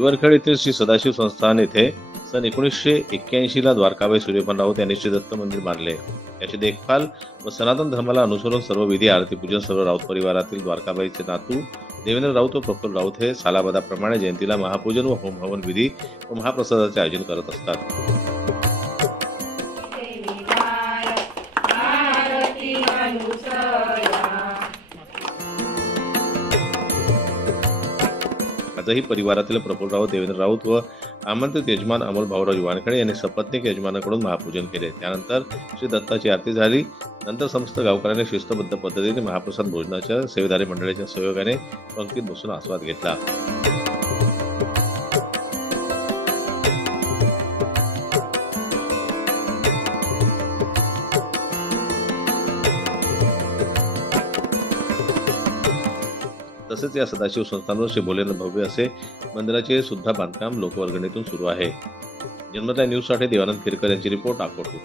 हिवरखेड येथील श्री सदाशिव संस्थान येथे सन 1981 ला द्वारकाबाई सूर्यपान राऊत यांनी श्री दत्त मंदिर बांधले। याची देखभाल व सनातन धर्माला अनुसरून सर्व विधी आरती पूजन सर्व राऊत परिवारातील द्वारकाबाईचे नातू देवेंद्र राऊत व प्रफुल्ल राऊत हे सालाबादाप्रमाणे जयंतीला महापूजन व होम हवन विधी व महाप्रसादाचे आयोजन करत असतात। आजही परिवारातील प्रफुल्ल राऊत, देवेंद्र राऊत व आमंत्रित यजमान अमोल भाऊराव वानखेडे यांनी सपत्नीक यजमानाकडून महापूजन केले। त्यानंतर श्री दत्ताची आरती झाली। नंतर समस्त गावकऱ्यांनी शिस्तबद्ध पद्धतीने महाप्रसाद भोजनाच्या सेवेधारी मंडळाच्या सहयोगाने पंक्तीत बसून आस्वाद घेतला। तसेच या सदाशिव संस्थानवर श्री भोलेनाथ भव्य असे मंदिराचे सुद्धा बांधकाम लोकवर्गणीतून सुरू आहे। जन्मतः न्यूज साठी देवानंद खिरकर यांची रिपोर्ट अकोटूर।